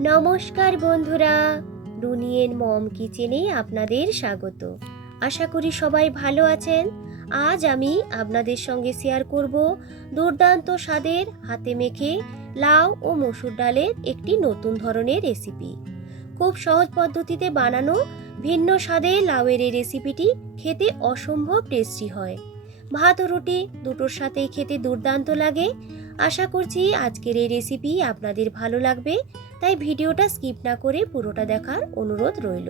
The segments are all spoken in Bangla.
নমস্কার বন্ধুরা, ডুনিয়েন মম কিচেনে আপনাদের স্বাগত। আশা করি সবাই ভালো আছেন। আজ আমি আপনাদের সঙ্গে শেয়ার করব দুর্দান্ত স্বাদের হাতে মেখে লাউ ও মসুর ডালের একটি নতুন ধরনের রেসিপি। খুব সহজ পদ্ধতিতে বানানো ভিন্ন স্বাদের লাউয়ের এই রেসিপিটি খেতে অসম্ভব টেস্টি হয়। ভাত ও রুটি দুটোর সাথেই খেতে দুর্দান্ত লাগে। আশা করছি আজকের এই রেসিপি আপনাদের ভালো লাগবে, তাই ভিডিওটা স্কিপ না করে পুরোটা দেখার অনুরোধ রইল।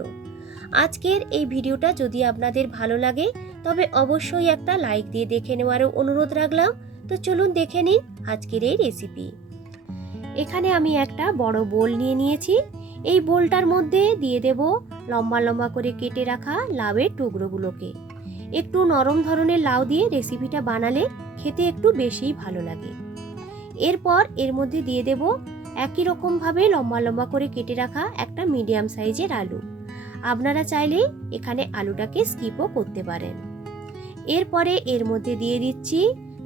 আজকের এই ভিডিওটা যদি আপনাদের ভালো লাগে তবে অবশ্যই একটা লাইক দিয়ে দেখে নেওয়ারও অনুরোধ রাখলাম। তো চলুন দেখে নিন আজকের এই রেসিপি। এখানে আমি একটা বড় বোল নিয়ে নিয়েছি। এই বোলটার মধ্যে দিয়ে দেব লম্বা লম্বা করে কেটে রাখা লাউয়ের টুকরোগুলোকে। একটু নরম ধরনের লাউ দিয়ে রেসিপিটা বানালে খেতে একটু বেশিই ভালো লাগে। এরপর এর মধ্যে দিয়ে দেব একই রকমভাবে লম্বা লম্বা করে কেটে রাখা একটা মিডিয়াম সাইজের আলু। আপনারা চাইলে এখানে আলুটাকে স্কিপও করতে পারেন। এরপরে এর মধ্যে দিয়ে দিচ্ছি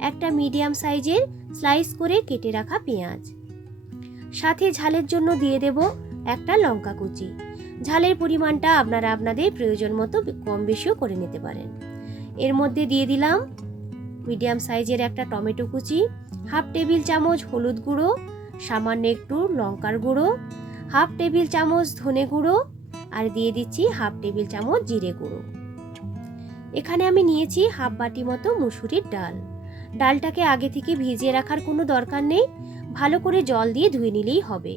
একটা মিডিয়াম সাইজের স্লাইস করে কেটে রাখা পেঁয়াজ। সাথে ঝালের জন্য দিয়ে দেব একটা লঙ্কা কুচি। ঝালের পরিমাণটা আপনারা আপনাদের প্রয়োজন মতো কম বেশিও করে নিতে পারেন। এর মধ্যে দিয়ে দিলাম মিডিয়াম সাইজের একটা টমেটো কুচি, হাফ টেবিল চামচ হলুদ গুঁড়ো, সামান্য একটু লঙ্কার গুঁড়ো, হাফ টেবিল চামচ ধনে গুঁড়ো, আর দিয়ে দিচ্ছি হাফ টেবিল চামচ জিরে গুঁড়ো। এখানে আমি নিয়েছি হাফ বাটি মতো মুসুরির ডাল। ডালটাকে আগে থেকে ভিজিয়ে রাখার কোনো দরকার নেই, ভালো করে জল দিয়ে ধুয়ে নিলেই হবে।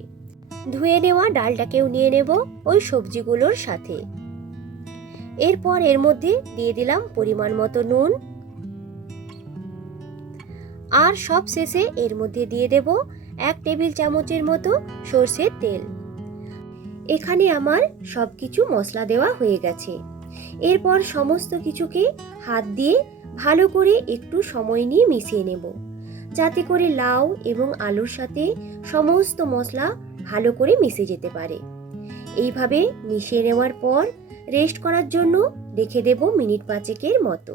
ধুয়ে নেওয়া ডালটাকেও নিয়ে নেব ওই সবজিগুলোর সাথে। এরপর এর মধ্যে দিয়ে দিলাম পরিমাণ মতো নুন, আর সব শেষে এর মধ্যে দিয়ে দেব 1 টেবিল চামচের মতো সরষের তেল। এখানে আমার সবকিছু মশলা দেওয়া হয়ে গেছে। এরপর সমস্ত কিছুকে হাত দিয়ে ভালো করে একটু সময় নিয়ে মিশিয়ে নেব, যাতে করে লাউ এবং আলুর সাথে সমস্ত মশলা ভালো করে মিশে যেতে পারে। এইভাবে মিশিয়ে নেওয়ার পর রেস্ট করার জন্য রেখে দেব মিনিট 5 মতো।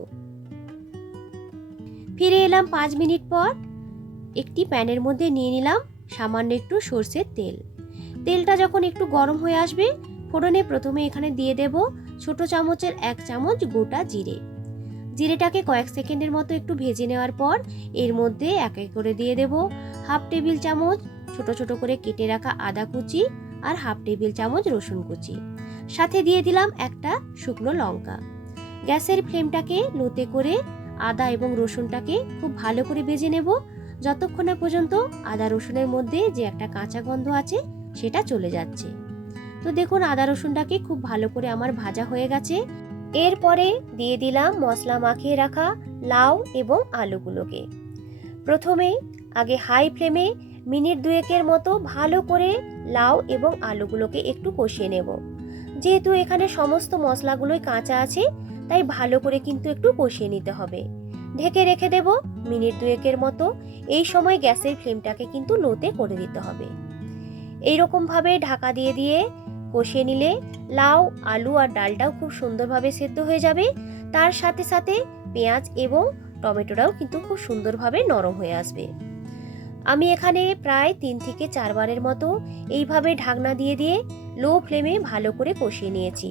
ফিরে এলাম 5 মিনিট পর। একটি প্যানের মধ্যে নিয়ে নিলাম সামান্য একটু সরষের তেল। তেলটা যখন একটু গরম হয়ে আসবে, ফোড়নে প্রথমে এখানে দিয়ে দেব ছোট চামচের 1 চামচ গোটা জিরে। জিরেটাকে কয়েক সেকেন্ডের মতো একটু ভেজে নেওয়ার পর এর মধ্যে এক এক করে দিয়ে দেব হাফ টেবিল চামচ ছোট ছোট করে কেটে রাখা আদা কুচি আর হাফ টেবিল চামচ রসুন কুচি। সাথে দিয়ে দিলাম একটা শুকনো লঙ্কা। গ্যাসের ফ্লেমটাকে লোতে করে আদা এবং রসুনটাকে খুব ভালো করে ভেজে নেব, যতক্ষণ না পর্যন্ত আদা রসুনের মধ্যে যে একটা কাঁচা গন্ধ আছে সেটা চলে যাচ্ছে। তো দেখুন আদা রসুনটাকে খুব ভালো করে আমার ভাজা হয়ে গেছে। এরপরে দিয়ে দিলাম মশলা মাখিয়ে রাখা লাউ এবং আলুগুলোকে। প্রথমে আগে হাই ফ্লেমে মিনিট 2 মতো ভালো করে লাউ এবং আলুগুলোকে একটু কষিয়ে নেব। যেহেতু এখানে সমস্ত মশলাগুলোই কাঁচা আছে, তাই ভালো করে কিন্তু একটু কষিয়ে নিতে হবে। ঢেকে রেখে দেব মিনিট 2 মতো। এই সময় গ্যাসের ফ্লেমটাকে কিন্তু লোতে করে দিতে হবে। এইরকম ভাবে ঢাকা দিয়ে দিয়ে কষিয়ে নিলে লাউ, আলু আর ডালটাও খুব সুন্দরভাবে সেদ্ধ হয়ে যাবে। তার সাথে সাথে পেঁয়াজ এবং টমেটোটাও কিন্তু খুব সুন্দরভাবে নরম হয়ে আসবে। আমি এখানে প্রায় 3 থেকে 4 বারের মতো এইভাবে ঢাকনা দিয়ে দিয়ে লো ফ্লেমে ভালো করে কষিয়ে নিয়েছি।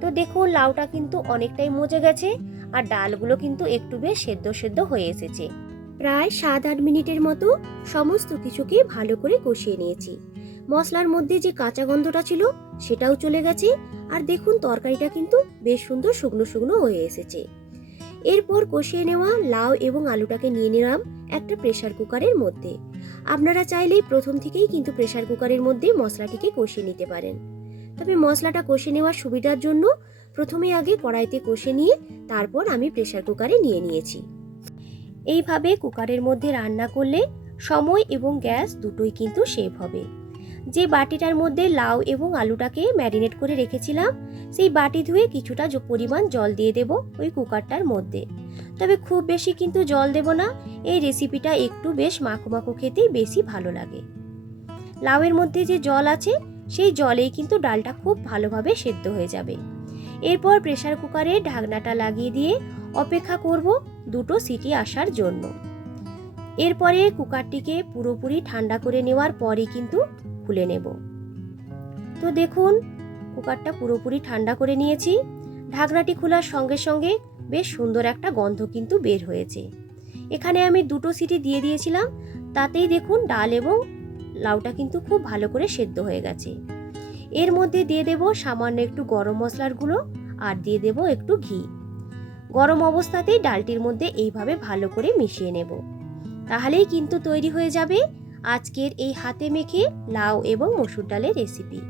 তো দেখুন লাউটা কিন্তু অনেকটাই মজে গেছে আর ডালগুলো কিন্তু একটু বেশ সেদ্ধ সেদ্ধ হয়ে এসেছে। প্রায় 7-8 মিনিটের মতো সমস্ত কিছুকে ভালো করে কষিয়ে নিয়েছি। মশলার মধ্যে যে কাঁচা গন্ধটা ছিল সেটাও চলে গেছে, আর দেখুন তরকারিটা কিন্তু বেশ সুন্দর শুকনো শুকনো হয়ে এসেছে। এরপর কষিয়ে নেওয়া লাউ এবং আলুটাকে নিয়ে নিলাম একটা প্রেসার কুকারের মধ্যে। আপনারা চাইলে প্রথম থেকেই কিন্তু প্রেসার কুকারের মধ্যে মশলাটিকে কষিয়ে নিতে পারেন, তবে মশলাটা কষিয়ে নেওয়ার সুবিধার জন্য প্রথমে আগে কড়াইতে কষে নিয়ে তারপর আমি প্রেসার কুকারে নিয়ে নিয়েছি। এইভাবে কুকারের মধ্যে রান্না করলে সময় এবং গ্যাস দুটোই কিন্তু সেভ হবে। যে বাটিটার মধ্যে লাউ এবং আলুটাকে ম্যারিনেট করে রেখেছিলাম, সেই বাটি ধুয়ে কিছুটা পরিমাণ জল দিয়ে দেব ওই কুকারটার মধ্যে। তবে খুব বেশি কিন্তু জল দেব না, এই রেসিপিটা একটু বেশ মাখো মাখো খেতেই বেশি ভালো লাগে। লাউয়ের মধ্যে যে জল আছে সেই জলেই কিন্তু ডালটা খুব ভালোভাবে সেদ্ধ হয়ে যাবে। এরপর প্রেসার কুকারে ঢাকনাটা লাগিয়ে দিয়ে অপেক্ষা করব 2টো সিটি আসার জন্য। এরপরে কুকারটিকে পুরোপুরি ঠান্ডা করে নেওয়ার পরই কিন্তু খুলে নেব। তো দেখুন কুকারটা পুরোপুরি ঠান্ডা করে নিয়েছি। ঢাকনাটি খোলার সঙ্গে সঙ্গে বেশ সুন্দর একটা গন্ধ কিন্তু বের হয়েছে। এখানে আমি 2টো সিটি দিয়ে দিয়েছিলাম, তাতেই দেখুন ডাল এবং লাউটা কিন্তু খুব ভালো করে সেদ্ধ হয়ে গেছে। এর মধ্যে দিয়ে দেব সামান্য একটু গরম মশলার গুঁড়ো আর দিয়ে দেব একটু ঘি। গরম অবস্থাতেই ডালটির মধ্যে এইভাবে ভালো করে মিশিয়ে নেব। তাহলেই কিন্তু তৈরি হয়ে যাবে আজকের এই হাতে মেখে লাউ এবং মসুর ডালের রেসিপি।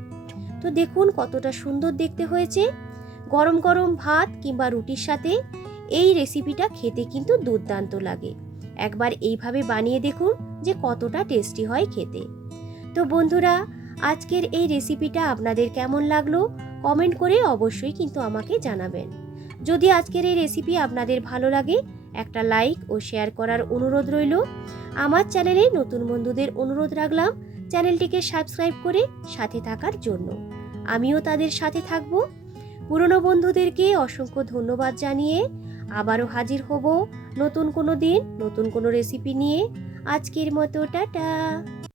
তো দেখুন কতটা সুন্দর দেখতে হয়েছে। গরম গরম ভাত কিংবা রুটির সাথে এই রেসিপিটা খেতে কিন্তু দুর্দান্ত লাগে। একবার এইভাবে বানিয়ে দেখুন যে কতটা টেস্টি হয় খেতে। তো বন্ধুরা, আজকের এই রেসিপিটা আপনাদের কেমন লাগলো কমেন্ট করে অবশ্যই কিন্তু আমাকে জানাবেন। যদি আজকের এই রেসিপি আপনাদের ভালো লাগে একটা লাইক ও শেয়ার করার অনুরোধ রইল। আমার চ্যানেলে নতুন বন্ধুদের অনুরোধ রাখলাম চ্যানেলটিকে সাবস্ক্রাইব করে সাথে থাকার জন্য। আমিও তাদের সাথে থাকব। পুরনো বন্ধুদেরকে অসংখ্য ধন্যবাদ জানিয়ে আবারও হাজির হব নতুন কোনো দিন নতুন কোনো রেসিপি নিয়ে। আজকের মতো টাটা।